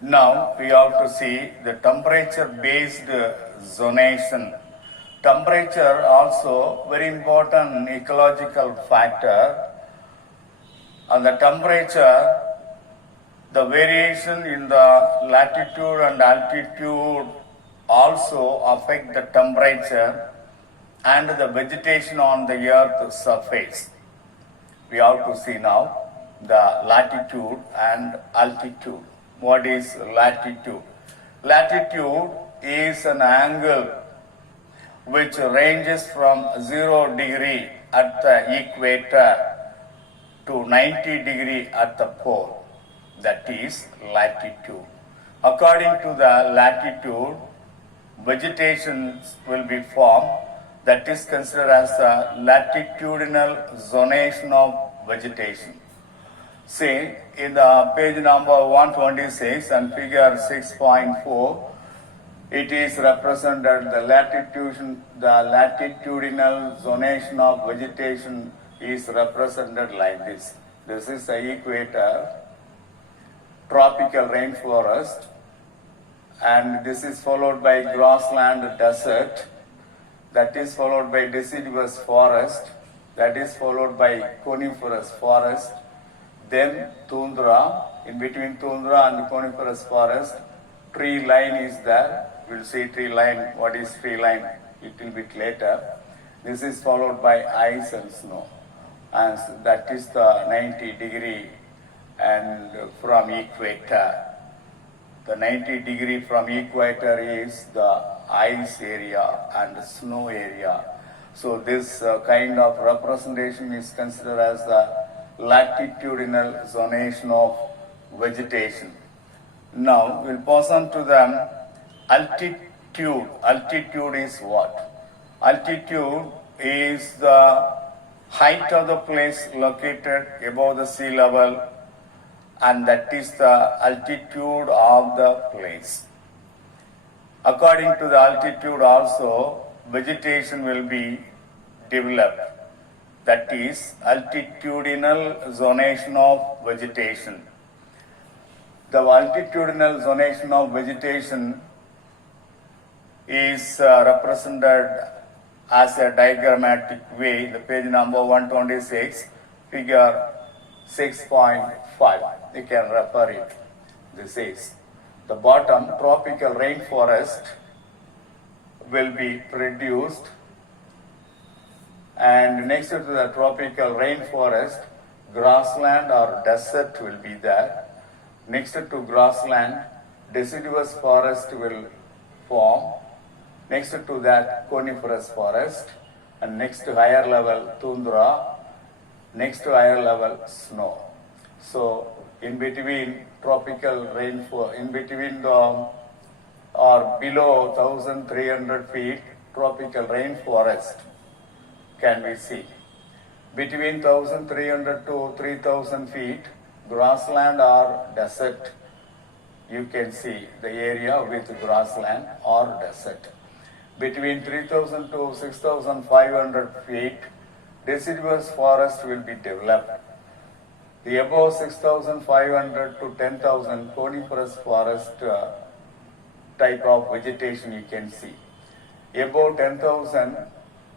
Now we have to see the temperature-based zonation. Temperature also very important ecological factor. On the temperature, the variation in the latitude and altitude also affect the temperature and the vegetation on the earth's surface. We have to see now the latitude and altitude. What is latitude? Latitude is an angle which ranges from 0 degree at the equator to 90 degree at the pole. That is latitude. According to the latitude, vegetation will be formed. That is considered as the latitudinal zonation of vegetation. See, in the page number 126 and figure 6.4, it is represented the latitudinal zonation of vegetation is represented like this. This is the equator, tropical rainforest, and this is followed by grassland desert, that is followed by deciduous forest, that is followed by coniferous forest, then tundra. In between tundra and coniferous forest, tree line is there. We'll see tree line. What is tree line? It will be later. This is followed by ice and snow, and that is the 90 degree and from equator. The 90 degree from equator is the ice area and snow area. So this kind of representation is considered as the latitudinal zonation of vegetation. Now we'll pass on to the altitude. Altitude is what? Altitude is the height of the place located above the sea level, and that is the altitude of the place. According to the altitude also, vegetation will be developed. That is altitudinal zonation of vegetation. The altitudinal zonation of vegetation is represented as a diagrammatic way. The page number 126, figure 6.5. You can refer it. This is the bottom tropical rainforest will be produced, and next to the tropical rainforest, grassland or desert will be there. Next to grassland, deciduous forest will form. Next to that, coniferous forest, and next to higher level, tundra. Next to higher level, snow. So in between tropical rainfall, in between the or below 1,300 feet, tropical rainforest can be seen. Between 1,300 to 3,000 feet, grassland or desert, you can see the area with grassland or desert. Between 3,000 to 6,500 feet, deciduous forest will be developed. The above 6,500 to 10,000 coniferous forest type of vegetation you can see. Above 10,000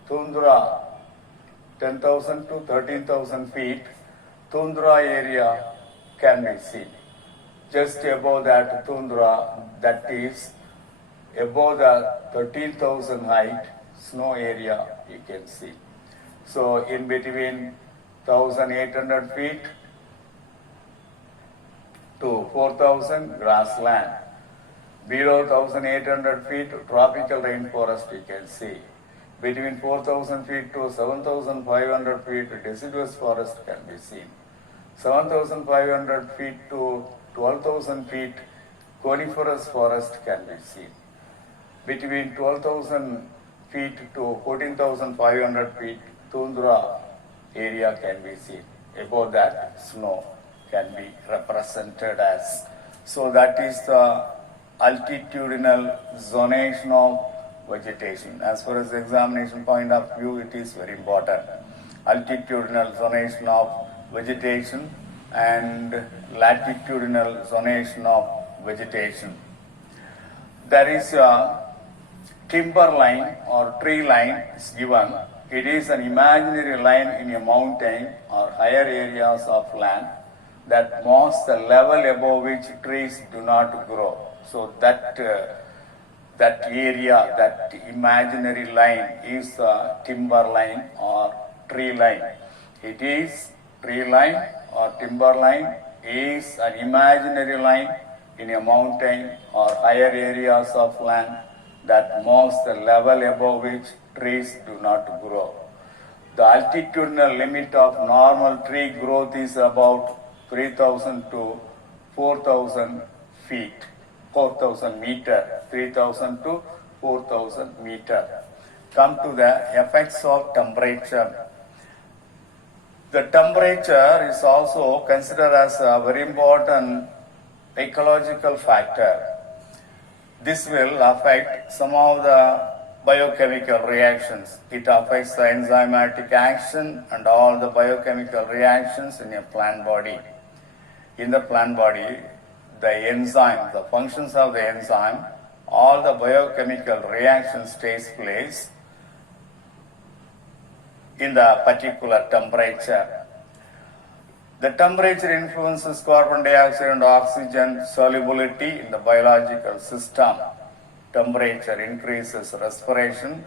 tundra, 10,000 to 13,000 feet, tundra area can be seen. Just above that tundra, that is above the 13,000 height, snow area you can see. So in between 1,800 feet to 4,000 grassland. Below 1,800 feet tropical rainforest you can see. Between 4,000 feet to 7,500 feet deciduous forest can be seen. 7,500 feet to 12,000 feet coniferous forest can be seen. Between 12,000 feet to 14,500 feet tundra area can be seen. Above that, snow can be represented as. So that is the altitudinal zonation of vegetation. As far as the examination point of view, it is very important. Altitudinal zonation of vegetation and latitudinal zonation of vegetation. There is a timber line or tree line is given. It is an imaginary line in a mountain or higher areas of land that marks the level above which trees do not grow. So that area, that imaginary line is a timber line or tree line. It is tree line or timber line is an imaginary line in a mountain or higher areas of land that marks the level above which trees do not grow. The altitudinal limit of normal tree growth is about 3,000 to 4,000 feet, 4,000 meter, 3,000 to 4,000 meter. Come to the effects of temperature. The temperature is also considered as a very important ecological factor. This will affect some of the biochemical reactions. It affects the enzymatic action and all the biochemical reactions in a plant body. In the plant body, the enzyme, the functions of the enzyme, all the biochemical reactions takes place in the particular temperature. The temperature influences carbon dioxide and oxygen solubility in the biological system. Temperature increases respiration.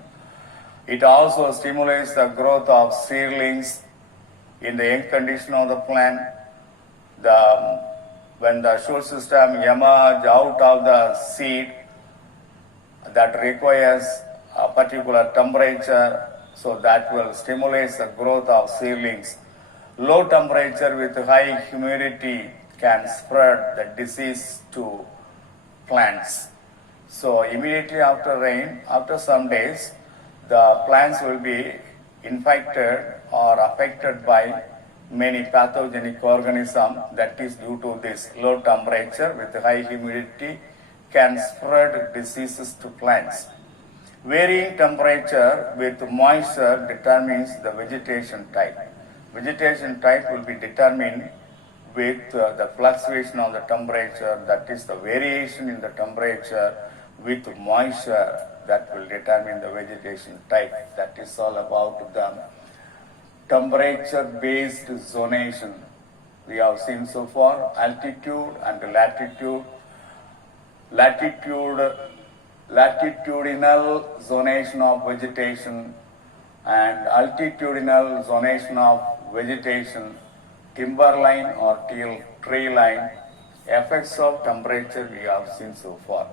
It also stimulates the growth of seedlings in the young condition of the plant. When the shoot system emerge out of the seed, that requires a particular temperature, so that will stimulate the growth of seedlings. Low temperature with high humidity can spread the disease to plants. So immediately after rain, after some days, the plants will be infected or affected by many pathogenic organisms. That is due to this low temperature with high humidity can spread diseases to plants. Varying temperature with moisture determines the vegetation type. Vegetation type will be determined with the fluctuation of the temperature, that is the variation in the temperature with moisture, that will determine the vegetation type. That is all about the temperature-based zonation. We have seen so far altitude and latitude. Latitudinal zonation of vegetation and altitudinal zonation of vegetation, timberline or tree line, effects of temperature we have seen so far.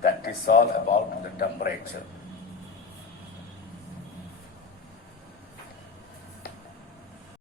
That is all about the temperature.